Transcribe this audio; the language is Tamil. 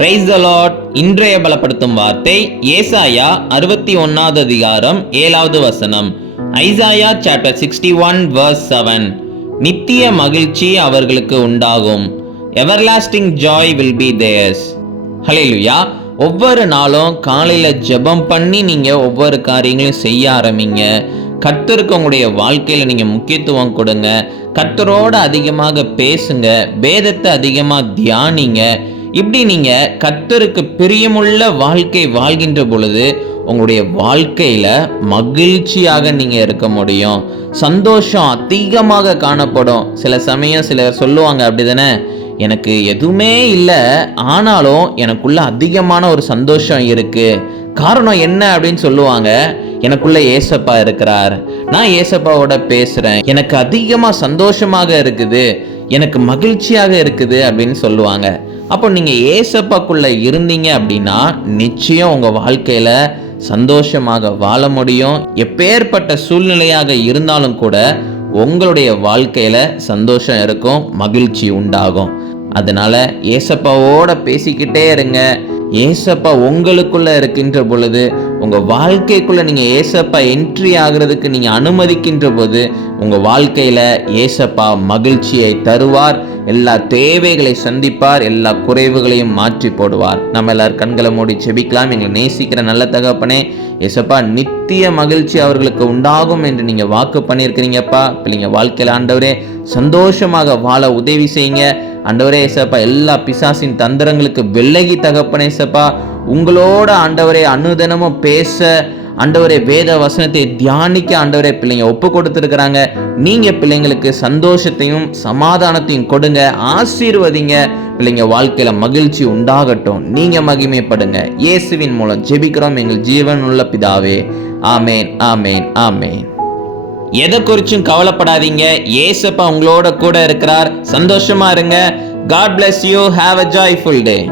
Praise the Lord. இன்றைய பலப்படுத்தும் வார்த்தை ஏசாயா 61வது அதிகாரம் 7வது வசனம். Isaiah chapter 61 verse 7. நித்திய மகிழ்ச்சி அவர்களுக்கு உண்டாகும். Everlasting Joy will be theirs. ஹல்லேலூயா. ஒவ்வொரு நாளும் காலையில ஜெபம் பண்ணி நீங்க ஒவ்வொரு காரியங்களையும் செய்ய ஆரம்பிங்க. கர்த்தருக்கு உங்களுடைய வாழ்க்கையில நீங்க முக்கியத்துவம் கொடுங்க. கர்த்தரோட அதிகமாக பேசுங்க. வேதத்தை அதிகமாக தியானிங்க. இப்படி நீங்க கர்த்தருக்கு பிரியமுள்ள வாழ்க்கை வாழ்கின்ற பொழுது உங்களுடைய வாழ்க்கையில மகிழ்ச்சியாக நீங்க இருக்க முடியும். சந்தோஷம் அதிகமாக காணப்படும். சில சமயம் சிலர் சொல்லுவாங்க, அப்படிதானே, எனக்கு எதுவுமே இல்லை, ஆனாலும் எனக்குள்ள அதிகமான ஒரு சந்தோஷம் இருக்கு. காரணம் என்ன அப்படின்னு சொல்லுவாங்க. எனக்குள்ள ஏசப்பா இருக்கிறார், நான் ஏசப்பாவோட பேசுறேன், எனக்கு அதிகமா சந்தோஷமாக இருக்குது, எனக்கு மகிழ்ச்சியாக இருக்குது அப்படின்னு சொல்லுவாங்க. அப்போ நீங்க ஏசப்பாக்குள்ள இருந்தீங்க அப்படின்னா நிச்சயம் உங்க வாழ்க்கையில சந்தோஷமாக வாழ முடியும். எப்பேற்பட்ட சூழ்நிலையாக இருந்தாலும் கூட உங்களுடைய வாழ்க்கையில சந்தோஷம் இருக்கும், மகிழ்ச்சி உண்டாகும். அதனால ஏசப்பாவோட பேசிக்கிட்டே இருங்க. ஏசப்பா உங்களுக்குள்ள இருக்கின்ற பொழுது உங்க வாழ்க்கைக்குள்ள நீங்க ஏசப்பா என்ட்ரி ஆகிறதுக்கு நீங்க அனுமதிக்கின்ற போது உங்க வாழ்க்கையில ஏசப்பா மகிழ்ச்சியை தருவார், எல்லா தேவைகளை சந்திப்பார், எல்லா குறைவுகளையும் மாற்றி போடுவார். நம்ம எல்லாரும் கண்களை மூடி செபிக்கலாம். எங்களை நேசிக்கிற நல்ல தகப்பனே, ஏசப்பா நித்திய மகிழ்ச்சி அவர்களுக்கு உண்டாகும் என்று நீங்க வாக்கு பண்ணியிருக்கிறீங்கப்பா. பிள்ளைங்க வாழ்க்கையில ஆண்டவரே சந்தோஷமாக வாழ உதவி செய்யுங்க. ஆண்டவரே ஏசப்பா எல்லா பிசாசின் தந்திரங்களுக்கு விலகி தகப்பனே ஏசப்பா உங்களோட ஆண்டவரே அனுதினமும் பேச, ஆண்டவரே வேத வசனத்தை தியானிக்க ஆண்டவரே பிள்ளைங்க ஒப்பு கொடுத்துருக்கிறாங்க. நீங்க பிள்ளைங்களுக்கு சந்தோஷத்தையும் சமாதானத்தையும் கொடுங்க, ஆசீர்வதிங்க. பிள்ளைங்க வாழ்க்கையில மகிழ்ச்சி உண்டாகட்டும். நீங்க மகிமைப்படுங்க. இயேசுவின் மூலம் ஜெபிக்கிறோம் எங்கள் ஜீவன் உள்ள பிதாவே. ஆமேன், ஆமேன், ஆமேன். எதை குறிச்சும் கவலைப்படாதீங்க. ஏசப்பா உங்களோட கூட இருக்கிறார். சந்தோஷமா இருங்க. God bless you. Have a joyful day.